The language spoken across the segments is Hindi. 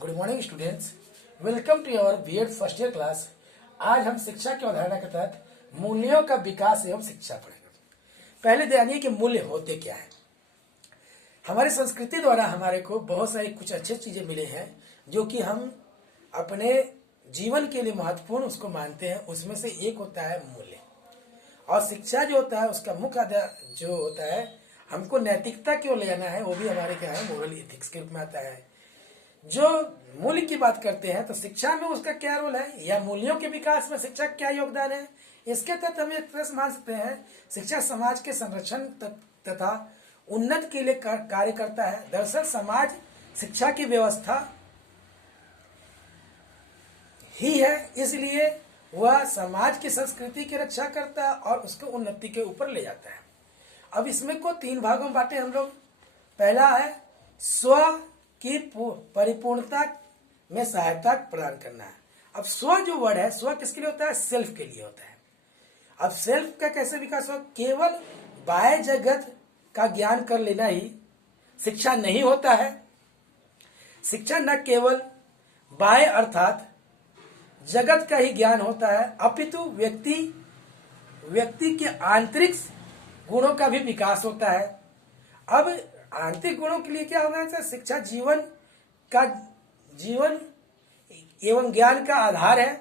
Good morning students, welcome to our BEd first year class. आज हम शिक्षा की अवधारणा के तहत मूल्यों का विकास एवं शिक्षा पढ़ेंगे। पहले जानिए कि मूल्य होते क्या है। हमारी संस्कृति द्वारा हमारे को बहुत सारी कुछ अच्छी चीजें मिली हैं जो कि हम अपने जीवन के लिए महत्वपूर्ण उसको मानते हैं। उसमें से एक होता है मूल्य, और शिक्षा जो होता है उसका मुख्य आधार जो होता है हमको नैतिकता की ओर ले जाना है। वो भी हमारे क्या है, मोरल इथिक्स के रूप में आता है। जो मूल्य की बात करते हैं तो शिक्षा में उसका क्या रोल है, या मूल्यों के विकास में शिक्षा क्या योगदान है, इसके तहत हम एक तरह मान सकते हैं शिक्षा समाज के संरक्षण तथा उन्नति के लिए कार्य करता है। दरअसल समाज शिक्षा की व्यवस्था ही है, इसलिए वह समाज की संस्कृति की रक्षा करता है और उसको उन्नति के ऊपर ले जाता है। अब इसमें को तीन भागों में बांटे हम लोग। पहला है स्व की परिपूर्णता में सहायता प्रदान करना है। अब स्व जो वर्ड है, स्व किसके लिए होता है? सेल्फ के लिए होता है। अब सेल्फ का कैसे विकास हो? केवल बाह्य जगत का ज्ञान कर लेना ही शिक्षा नहीं होता है। शिक्षा न केवल बाह्य अर्थात जगत का ही ज्ञान होता है, अपितु व्यक्ति के आंतरिक गुणों का भी विकास होता है। अब आंतरिक गुणों के लिए क्या होना चाहिए? शिक्षा जीवन एवं ज्ञान का आधार है।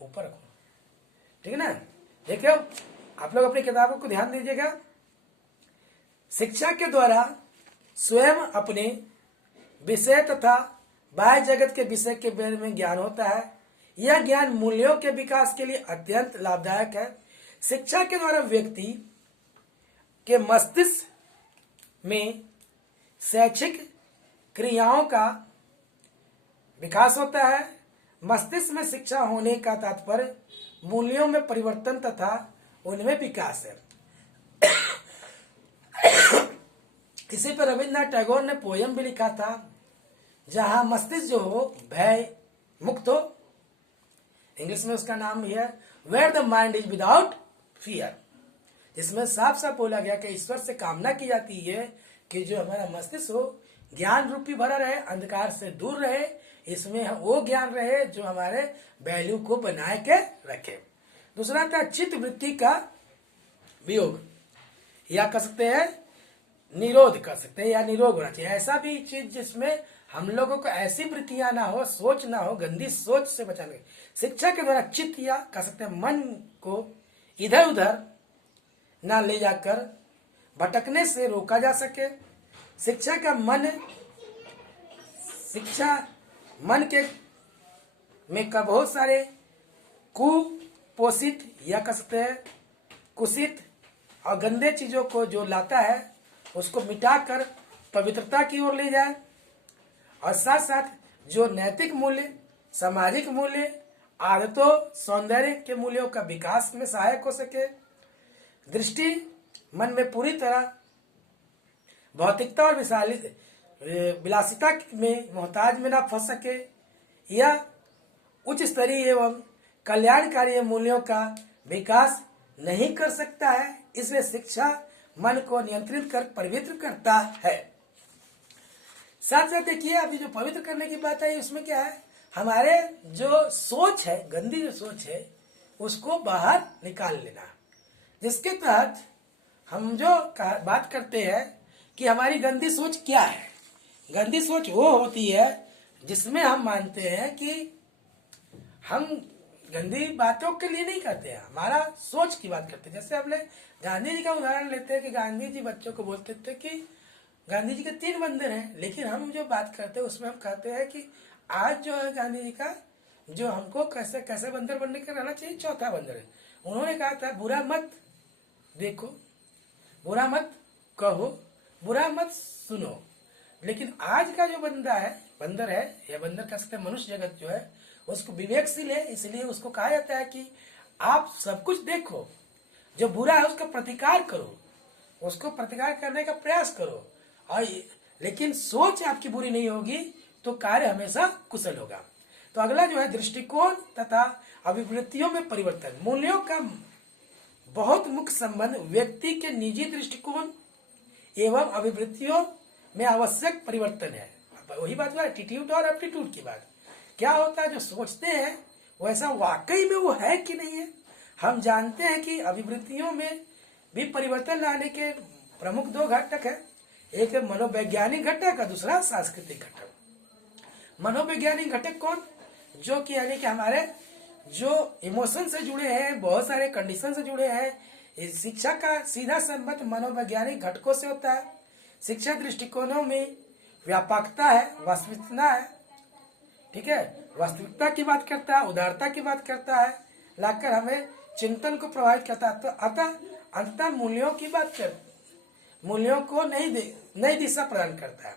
ऊपर रखो, ठीक है ना। देखिए आप लोग अपनी किताबों को ध्यान दीजिएगा। शिक्षा के द्वारा स्वयं अपने विषय तथा बाह्य जगत के विषय के बारे में ज्ञान होता है। यह ज्ञान मूल्यों के विकास के लिए अत्यंत लाभदायक है। शिक्षा के द्वारा व्यक्ति के मस्तिष्क में शैक्षिक क्रियाओं का विकास होता है। मस्तिष्क में शिक्षा होने का तात्पर्य मूल्यों में परिवर्तन तथा उनमें विकास है। इसी पर रविन्द्रनाथ टैगोर ने पोयम भी लिखा था, जहां मस्तिष्क जो हो भय मुक्त हो। इंग्लिश में उसका नाम भी है where the mind is without fear, जिसमें साफ साफ बोला गया कि ईश्वर से कामना की जाती है कि जो हमारा मस्तिष्क हो ज्ञान रूपी भरा रहे, अंधकार से दूर रहे, इसमें वो ज्ञान रहे जो हमारे वैल्यू को बनाए के रखे। दूसरा था चित्त वृत्ति का वियोग, या कर सकते हैं निरोध कर सकते हैं, या निरोध होना चाहिए। ऐसा भी चीज जिसमें हम लोगों को ऐसी वृत्तियां ना हो, सोच ना हो, गंदी सोच से बचाने। शिक्षा के द्वारा चित्त या कह सकते हैं मन को इधर उधर ना ले जाकर भटकने से रोका जा सके। शिक्षा के में का बहुत सारे कुपोषित या कह सकते हैं कुषित और गंदे चीजों को जो लाता है उसको मिटाकर पवित्रता की ओर ले जाए, और साथ साथ जो नैतिक मूल्य, सामाजिक मूल्य, आदतों, सौंदर्य के मूल्यों का विकास में सहायक हो सके। दृष्टि मन में पूरी तरह भौतिकता और विलासिता में मोहताज में न फंस सके, या उच्च स्तरीय एवं कल्याणकारी मूल्यों का विकास नहीं कर सकता है। इसलिए शिक्षा मन को नियंत्रित कर पवित्र करता है। साथ साथ देखिए अभी जो पवित्र करने की बात है उसमें क्या है, हमारे जो सोच है, गंदी जो सोच है उसको बाहर निकाल लेना, जिसके तहत हम जो बात करते हैं कि हमारी गंदी सोच क्या है। गंदी सोच वो होती है जिसमें हम मानते हैं कि हम गंदी बातों के लिए नहीं करते हैं, हमारा सोच की बात करते हैं। जैसे हमने गांधी जी का उदाहरण लेते हैं कि गांधी जी बच्चों को बोलते थे कि गांधी जी के 3 बंदर हैं, लेकिन हम जो बात करते हैं उसमें हम कहते हैं कि आज जो है गांधी जी का जो हमको कैसे कैसे बंदर बनने का रहना चाहिए, चौथा बंदर है। उन्होंने कहा था बुरा मत देखो, बुरा मत कहो, बुरा मत सुनो। लेकिन आज का जो बंदर है या बंदर कह सकते हैं मनुष्य जगत जो है उसको विवेकशील है, इसलिए उसको कहा जाता है कि आप सब कुछ देखो, जो बुरा है उसका प्रतिकार करो, उसको प्रतिकार करने का प्रयास करो, और लेकिन सोच आपकी बुरी नहीं होगी तो कार्य हमेशा कुशल होगा। तो अगला जो है दृष्टिकोण तथा अभिवृत्तियों में परिवर्तन। मूल्यों का बहुत मुख्य संबंध व्यक्ति के निजी दृष्टिकोण एवं अभिवृत्तियों में आवश्यक परिवर्तन है। वही बात हुआ एटीट्यूड और एप्टीट्यूड की बात। क्या होता है जो सोचते हैं वैसा वाकई में वो है कि नहीं है। हम जानते हैं कि अभिवृत्तियों में भी परिवर्तन लाने के प्रमुख दो घटक है, एक है मनोवैज्ञानिक घटक और दूसरा सांस्कृतिक घटक। मनोवैज्ञानिक घटक कौन, जो कि यानी कि हमारे जो इमोशन से जुड़े हैं, बहुत सारे कंडीशन से जुड़े हैं। शिक्षा का सीधा संबंध मनोवैज्ञानिक घटकों से होता है। शिक्षा दृष्टिकोणों में व्यापकता है, वास्तविकता है, ठीक है, वास्तविकता की बात करता है, उदारता की बात करता है, लाकर हमें चिंतन को प्रभावित करता है। तो अतः अंतर मूल्यों की बात कर, मूल्यों को नई दिशा प्रदान करता है।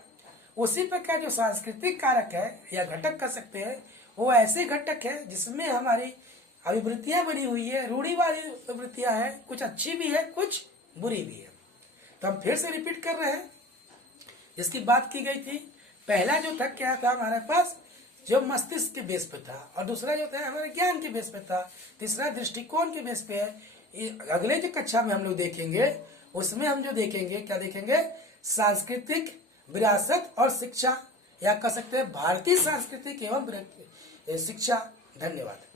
उसी प्रकार जो सांस्कृतिक कारक है या घटक कर सकते हैं, वो ऐसे घटक है जिसमें हमारी अभिवृत्तियां बनी हुई है, रूढ़िवादी अभिवृत्तियां हैं, कुछ अच्छी भी है कुछ बुरी भी है। तो हम फिर से रिपीट कर रहे हैं, इसकी बात की गई थी। पहला जो था क्या था हमारे पास, जो मस्तिष्क के बेस पे था, और दूसरा जो था हमारे ज्ञान के बेस पे था, तीसरा दृष्टिकोण के बेस पे है। अगले जो कक्षा में हम लोग देखेंगे उसमें हम जो देखेंगे क्या देखेंगे, सांस्कृतिक विरासत और शिक्षा, या कह सकते हैं भारतीय सांस्कृतिक एवं शिक्षा। धन्यवाद।